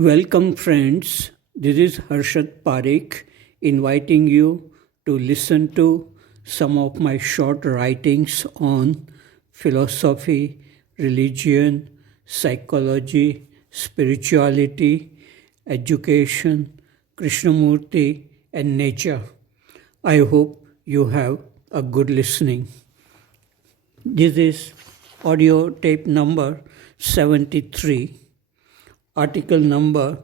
Welcome, friends. This is Harshad Parekh inviting you to listen to some of my short writings on philosophy, religion, psychology, spirituality, education, Krishnamurti, and nature. I hope you have a good listening. This is audio tape number 73. Article number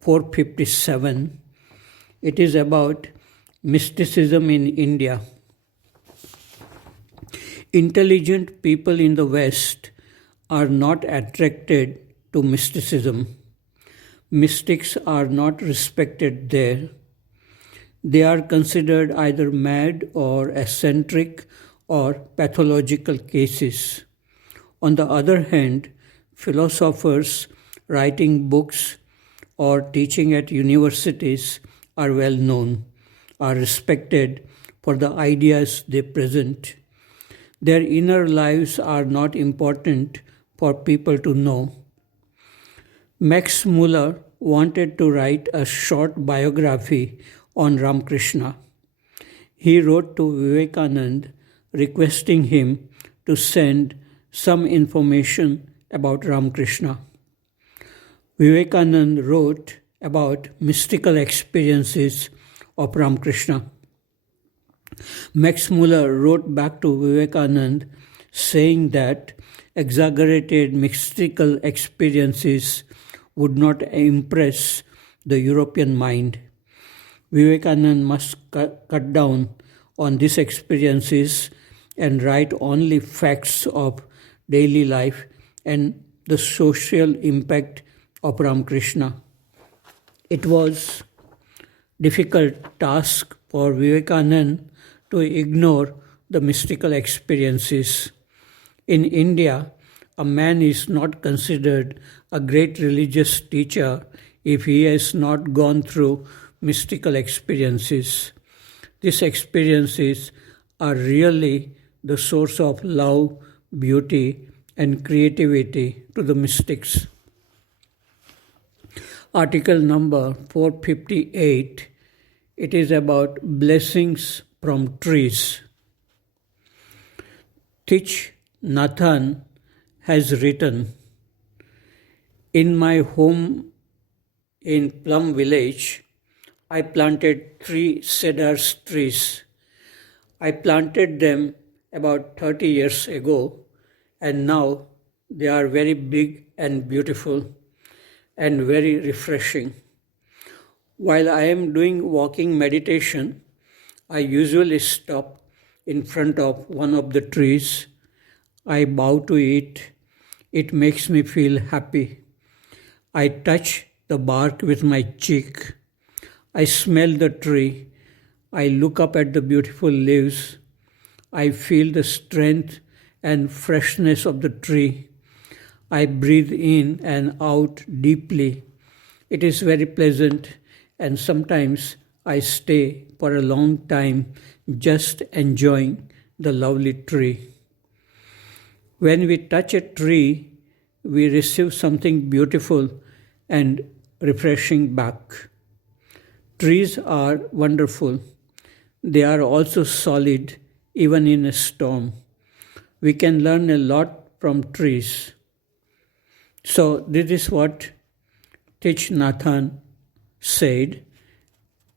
457. It is about mysticism in India. Intelligent people in the West are not attracted to mysticism. Mystics are not respected there. They are considered either mad or eccentric or pathological cases. On the other hand, philosophers writing books or teaching at universities are well known, are respected for the ideas they present. Their inner lives are not important for people to know. Max Muller wanted to write a short biography on Ramakrishna. He wrote to Vivekananda requesting him to send some information about Ramakrishna. Vivekananda wrote about mystical experiences of Ramakrishna. Max Muller wrote back to Vivekananda saying that exaggerated mystical experiences would not impress the European mind. Vivekananda must cut down on these experiences and write only facts of daily life and the social impact of Ramakrishna. It was a difficult task for Vivekananda to ignore the mystical experiences. In India, a man is not considered a great religious teacher if he has not gone through mystical experiences. These experiences are really the source of love, beauty, and creativity to the mystics. Article number 458. It is about blessings from trees. Thich Nathan has written, "In my home in Plum Village, I planted 3 cedar trees. I planted them about 30 years ago, and now they are very big and beautiful and very refreshing. While I am doing walking meditation, I usually stop in front of one of the trees. I bow to it. It makes me feel happy. I touch the bark with my cheek. I smell the tree. I look up at the beautiful leaves. I feel the strength and freshness of the tree. I breathe in and out deeply. It is very pleasant, and sometimes I stay for a long time just enjoying the lovely tree." When we touch a tree, we receive something beautiful and refreshing back. Trees are wonderful. They are also solid, even in a storm. We can learn a lot from trees. So this is what Thich Nathan said,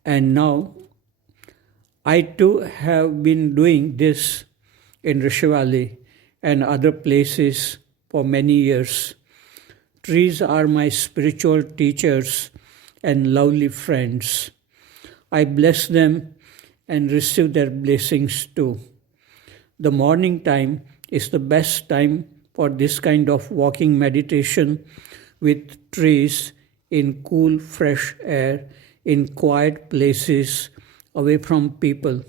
and now I too have been doing this in Rishi Valley and other places for many years. Trees are my spiritual teachers and lovely friends. I bless them and receive their blessings too. The morning time is the best time for this kind of walking meditation with trees in cool, fresh air, in quiet places, away from people.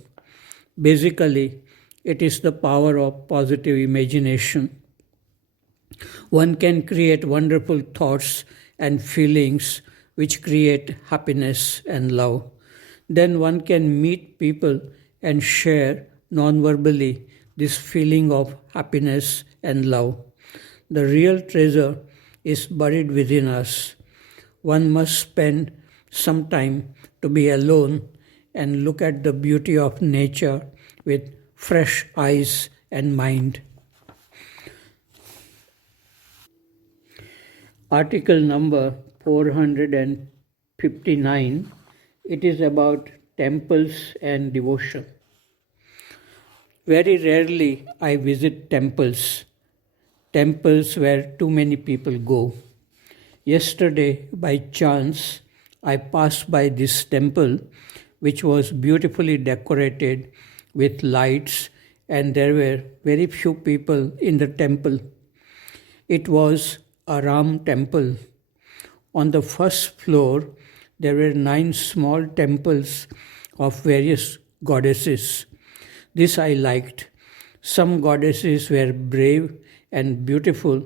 Basically, it is the power of positive imagination. One can create wonderful thoughts and feelings which create happiness and love. Then one can meet people and share non-verbally this feeling of happiness and love. The real treasure is buried within us. One must spend some time to be alone and look at the beauty of nature with fresh eyes and mind. Article number 459. It is about temples and devotion. Very rarely I visit temples where too many people go. Yesterday, by chance, I passed by this temple, which was beautifully decorated with lights, and there were very few people in the temple. It was a Ram temple. On the first floor, there were 9 small temples of various goddesses. This I liked. Some goddesses were brave and beautiful,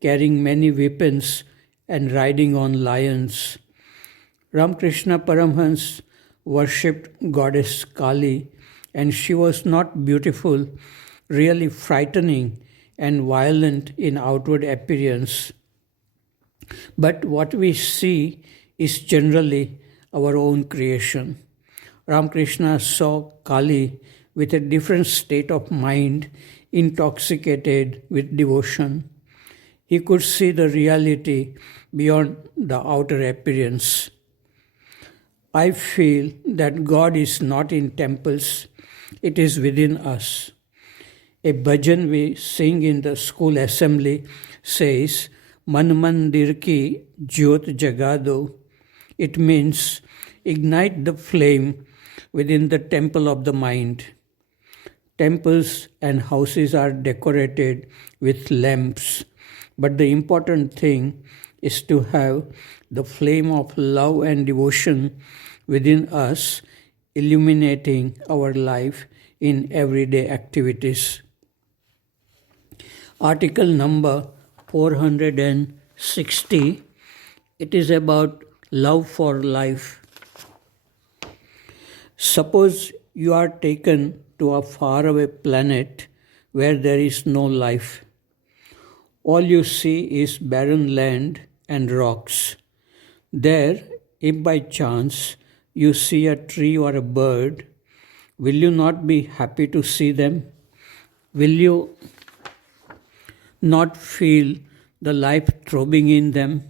carrying many weapons and riding on lions. Ramakrishna Paramhans worshipped goddess Kali, and she was not beautiful, really frightening and violent in outward appearance. But what we see is generally our own creation. Ramakrishna saw Kali with a different state of mind, intoxicated with devotion. He could see the reality beyond the outer appearance. I feel that God is not in temples, it is within us. A bhajan we sing in the school assembly says, Man mandir ki jyot jagado. It means ignite the flame within the temple of the mind. Temples and houses are decorated with lamps, but the important thing is to have the flame of love and devotion within us, illuminating our life in everyday activities. Article number 460. It is about love for life. Suppose you are taken to a faraway planet where there is no life. All you see is barren land and rocks. There, if by chance you see a tree or a bird, will you not be happy to see them? Will you not feel the life throbbing in them?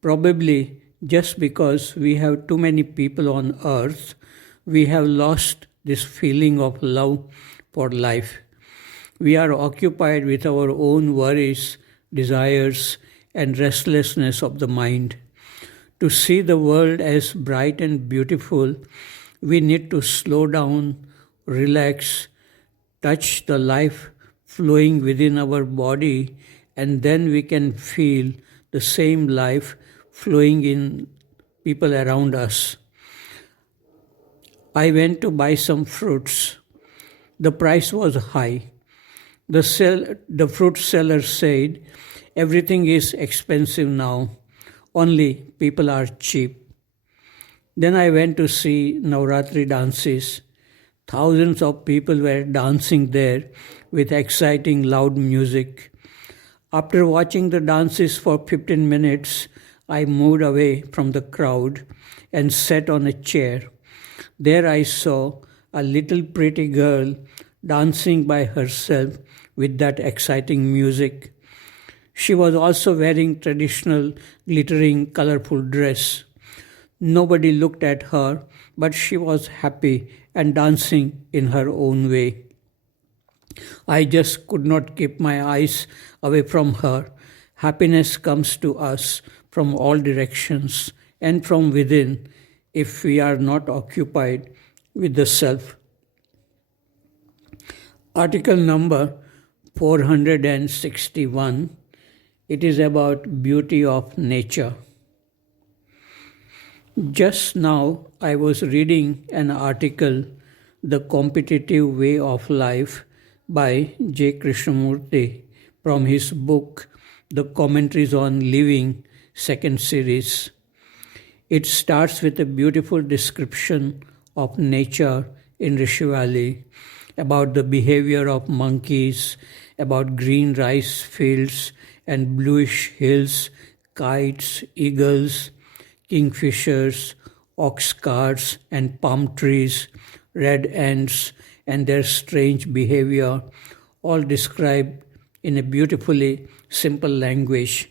Probably just because we have too many people on earth, we have lost this feeling of love for life. We are occupied with our own worries, desires, and restlessness of the mind. To see the world as bright and beautiful, we need to slow down, relax, touch the life flowing within our body, and then we can feel the same life flowing in people around us. I went to buy some fruits. The price was high. The fruit seller said, everything is expensive now, only people are cheap. Then I went to see Navratri dances. Thousands of people were dancing there with exciting loud music. After watching the dances for 15 minutes, I moved away from the crowd and sat on a chair. There I saw a little pretty girl dancing by herself with that exciting music. She was also wearing traditional glittering colorful dress. Nobody looked at her, but she was happy and dancing in her own way. I just could not keep my eyes away from her. Happiness comes to us from all directions and from within if we are not occupied with the self. Article number 461. It is about beauty of nature. Just now I was reading an article, The Competitive Way of Life by J. Krishnamurti from his book, The Commentaries on Living, second series. It starts with a beautiful description of nature in Rishi Valley, about the behavior of monkeys, about green rice fields and bluish hills, kites, eagles, kingfishers, ox carts, and palm trees, red ants, and their strange behavior, all described in a beautifully simple language.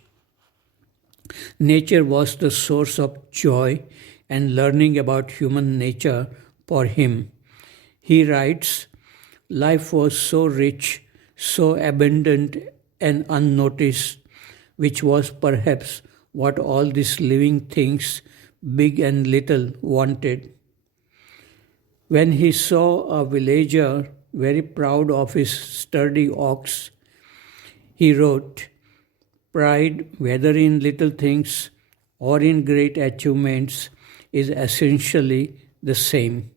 Nature was the source of joy and learning about human nature for him. He writes, life was so rich, so abundant and unnoticed, which was perhaps what all these living things, big and little, wanted. When he saw a villager very proud of his sturdy ox, he wrote, pride, whether in little things or in great achievements, is essentially the same.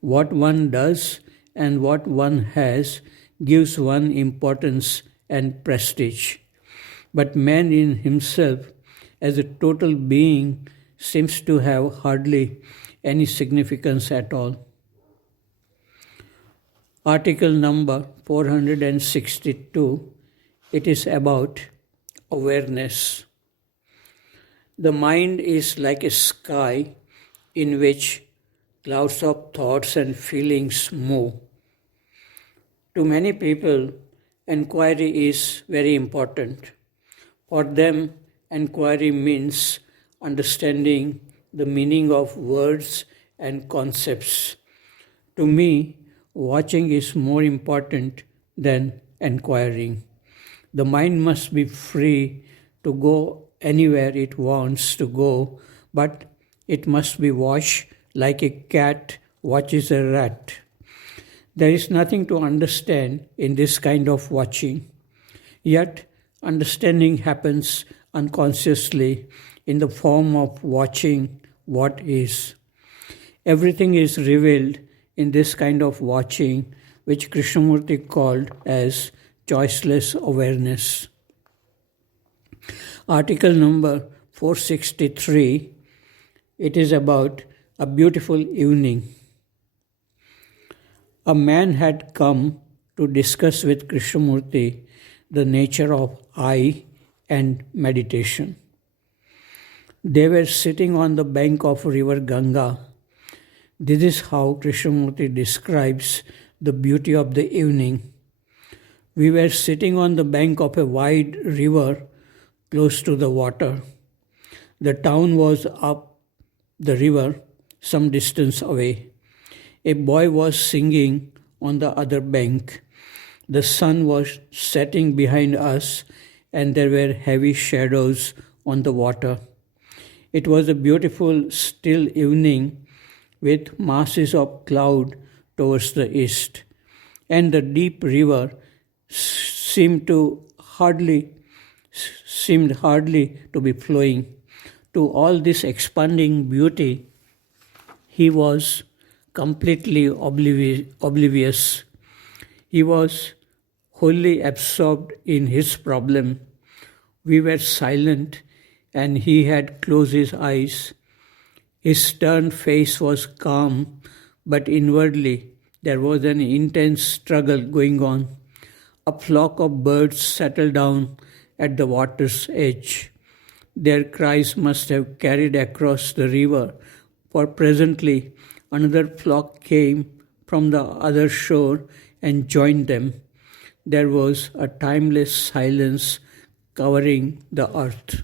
What one does and what one has gives one importance and prestige. But man in himself, as a total being, seems to have hardly any significance at all. Article number 462, it is about awareness. The mind is like a sky in which clouds of thoughts and feelings move. To many people, inquiry is very important. For them, inquiry means understanding the meaning of words and concepts. To me, watching is more important than inquiring. The mind must be free to go anywhere it wants to go, but it must be watched like a cat watches a rat. There is nothing to understand in this kind of watching. Yet, understanding happens unconsciously in the form of watching what is. Everything is revealed in this kind of watching, which Krishnamurti called as choiceless awareness. Article number 463, it is about a beautiful evening. A man had come to discuss with Krishnamurti the nature of I and meditation. They were sitting on the bank of river Ganga. This is how Krishnamurti describes the beauty of the evening. We were sitting on the bank of a wide river close to the water. The town was up the river some distance away. A boy was singing on the other bank. The sun was setting behind us, and there were heavy shadows on the water. It was a beautiful, still evening with masses of cloud towards the east, and the deep river seemed hardly to be flowing. To all this expanding beauty, he was completely oblivious. He was wholly absorbed in his problem. We were silent, and he had closed his eyes. His stern face was calm, but inwardly there was an intense struggle going on. A flock of birds settled down at the water's edge. Their cries must have carried across the river, for presently another flock came from the other shore and joined them. There was a timeless silence covering the earth.